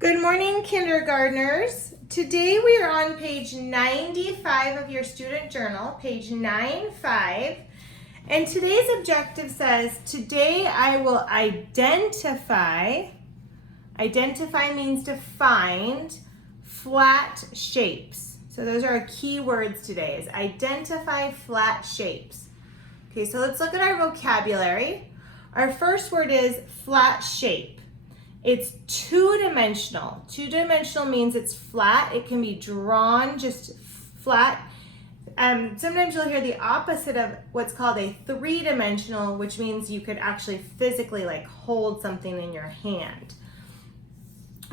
Good morning, kindergartners. Today we are on page 95 of your student journal, page 95. And today's objective says, today I will identify means to find, flat shapes. So those are our key words today, is identify flat shapes. Okay, so let's look at our vocabulary. Our first word is flat shape. It's two-dimensional. Two-dimensional means it's flat. It can be drawn just flat. Sometimes you'll hear the opposite of what's called a three-dimensional, which means you could actually physically like hold something in your hand.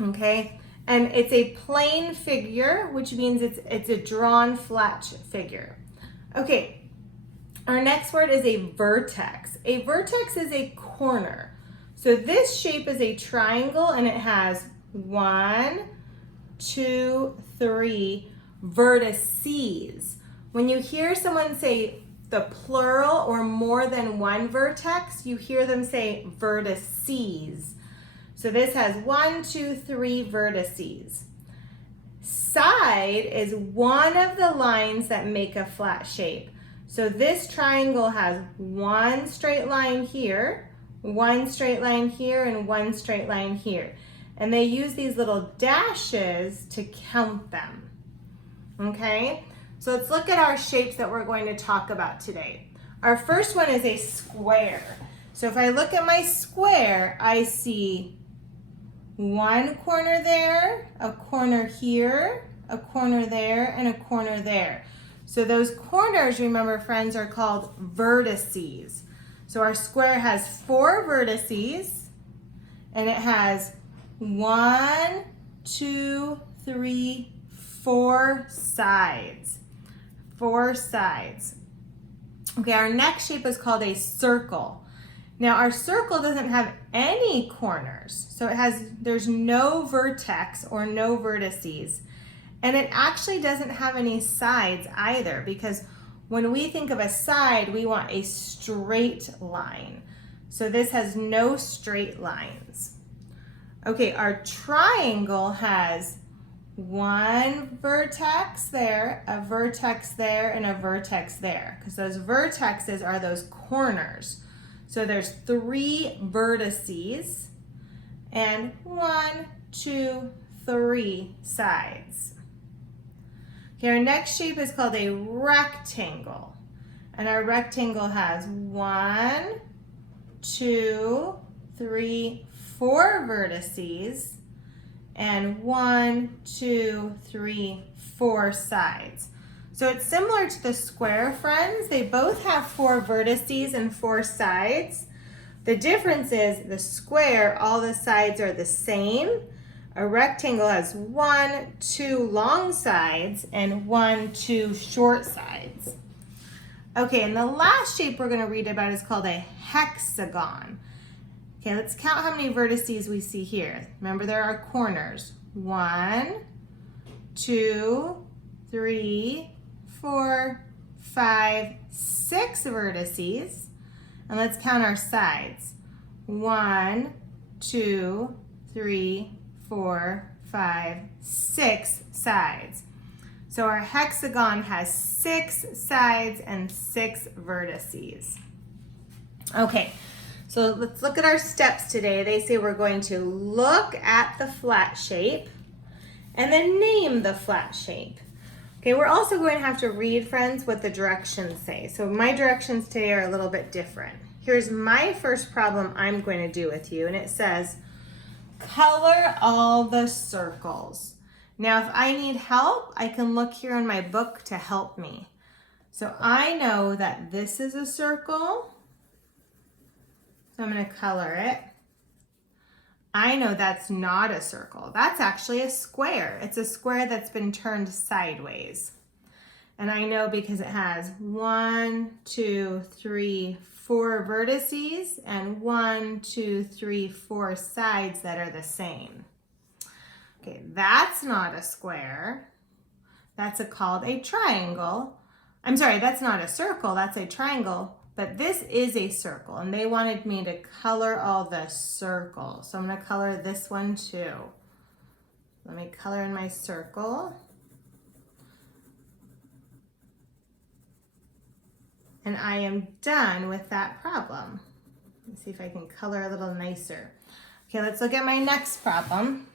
Okay, and it's a plane figure, which means it's a drawn flat figure. Okay, our next word is a vertex. A vertex is a corner. So this shape is a triangle and it has 1, 2, 3 vertices. When you hear someone say the plural or more than one vertex, you hear them say vertices. So this has 1, 2, 3 vertices. Side is one of the lines that make a flat shape. So this triangle has one straight line here, one straight line here, and one straight line here. And they use these little dashes to count them. Okay, so let's look at our shapes that we're going to talk about today. Our first one is a square. So if I look at my square, I see one corner there, a corner here, a corner there, and a corner there. So those corners, remember friends, are called vertices. So our square has 4 vertices, and it has 1, 2, 3, 4 sides. 4 sides. Okay, our next shape is called a circle. Now our circle doesn't have any corners, so there's no vertex or no vertices, and it actually doesn't have any sides either, because when we think of a side, we want a straight line. So this has no straight lines. Okay, our triangle has one vertex there, a vertex there, and a vertex there, because those vertexes are those corners. So there's 3 vertices and 1, 2, 3 sides. Okay, our next shape is called a rectangle. And our rectangle has 1, 2, 3, 4 vertices and 1, 2, 3, 4 sides. So it's similar to the square, friends. They both have 4 vertices and 4 sides. The difference is the square, all the sides are the same. A rectangle has 1, 2 long sides and 1, 2 short sides. Okay, and the last shape we're going to read about is called a hexagon. Okay, let's count how many vertices we see here. Remember, there are corners. 1, 2, 3, 4, 5, 6 vertices. And let's count our sides. 1, 2, 3, 4, 5, 6 sides. So our hexagon has 6 sides and 6 vertices. Okay, so let's look at our steps today. They say we're going to look at the flat shape and then name the flat shape. Okay, we're also going to have to read, friends, what the directions say. So my directions today are a little bit different. Here's my first problem I'm going to do with you, and it says, color all the circles. Now, if I need help, I can look here in my book to help me. So I know that this is a circle, so I'm going to color it. I know that's not a circle. That's actually a square. It's a square that's been turned sideways. And I know because it has 1, 2, 3, 4 vertices and 1, 2, 3, 4 sides that are the same. Okay, that's not a square. That's called a triangle. I'm sorry, that's not a circle, that's a triangle. But this is a circle, and they wanted me to color all the circles. So I'm going to color this one too. Let me color in my circle. And I am done with that problem. Let's see if I can color a little nicer. Okay, let's look at my next problem.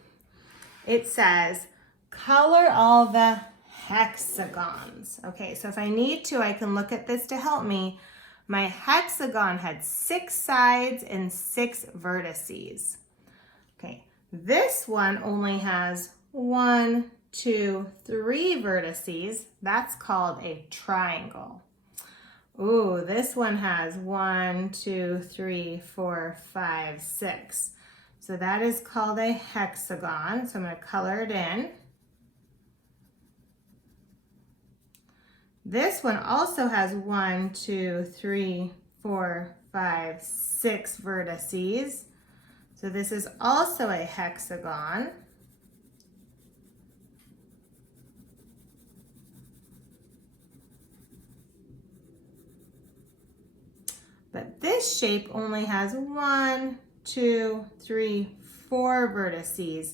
It says, color all the hexagons. Okay, so if I need to, I can look at this to help me. My hexagon had 6 sides and 6 vertices. Okay, this one only has 1, 2, 3 vertices. That's called a triangle. Ooh, this one has 1, 2, 3, 4, 5, 6. So that is called a hexagon. So I'm going to color it in. This one also has 1, 2, 3, 4, 5, 6 vertices. So this is also a hexagon. But this shape only has 1, 2, 3, 4 vertices,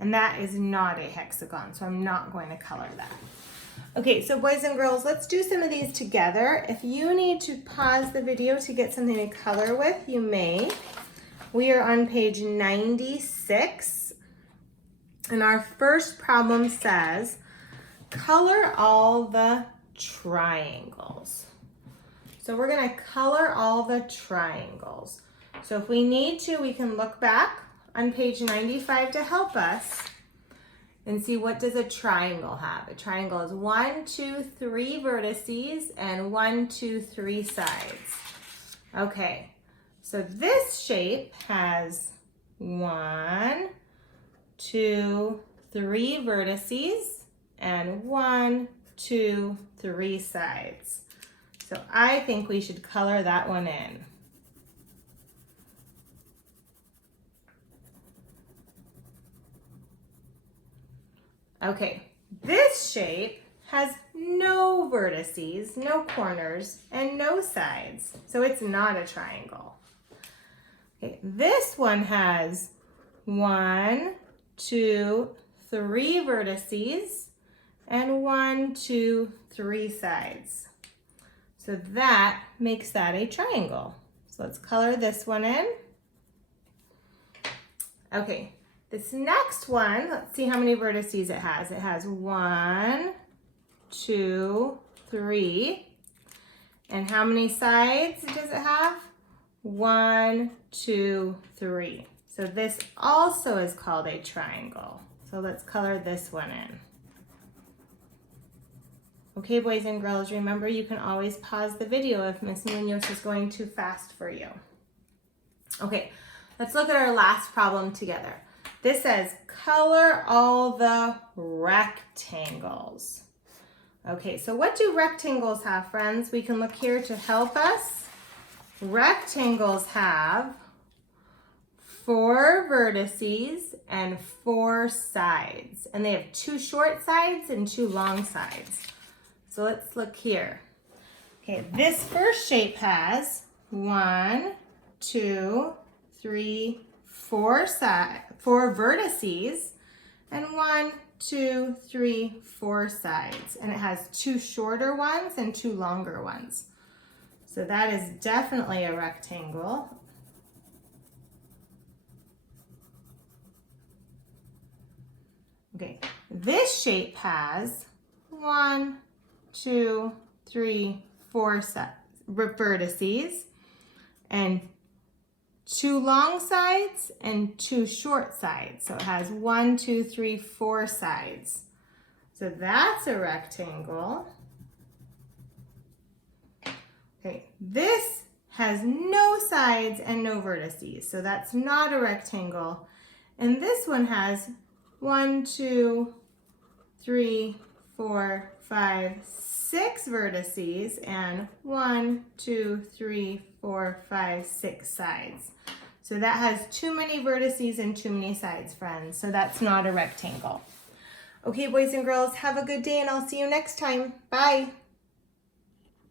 and that is not a hexagon, so I'm not going to color that. Okay, so boys and girls, let's do some of these together. If you need to pause the video to get something to color with, you may. We are on page 96, and our first problem says, color all the triangles. So we're going to color all the triangles. So if we need to, we can look back on page 95 to help us and see, what does a triangle have? A triangle is 1, 2, 3 vertices and 1, 2, 3 sides. Okay, so this shape has 1, 2, 3 vertices and 1, 2, 3 sides. So I think we should color that one in. Okay, this shape has no vertices, no corners, and no sides, so it's not a triangle. Okay, this one has 1, 2, 3 vertices, and 1, 2, 3 sides. So that makes that a triangle. So let's color this one in. Okay, this next one, let's see how many vertices it has. It has 1, 2, 3. And how many sides does it have? 1, 2, 3. So this also is called a triangle. So let's color this one in. Okay, boys and girls, remember you can always pause the video if Miss Munoz is going too fast for you. Okay, let's look at our last problem together. This says, color all the rectangles. Okay, so what do rectangles have, friends? We can look here to help us. Rectangles have 4 vertices and 4 sides. And they have 2 short sides and 2 long sides. So let's look here. Okay, this first shape has 1, 2, 3, 4 vertices and 1, 2, 3, 4 sides. And it has 2 shorter ones and 2 longer ones. So that is definitely a rectangle. Okay, this shape has 1, 2, 3, 4 vertices and 2 long sides and 2 short sides. So it has 1, 2, 3, 4 sides. So that's a rectangle. Okay, this has no sides and no vertices. So that's not a rectangle. And this one has 1, 2, 3, 4, 5, 6 vertices and 1, 2, 3, 4, 5, 6 sides. So that has too many vertices and too many sides, friends. So that's not a rectangle. Okay, boys and girls, have a good day and I'll see you next time. Bye.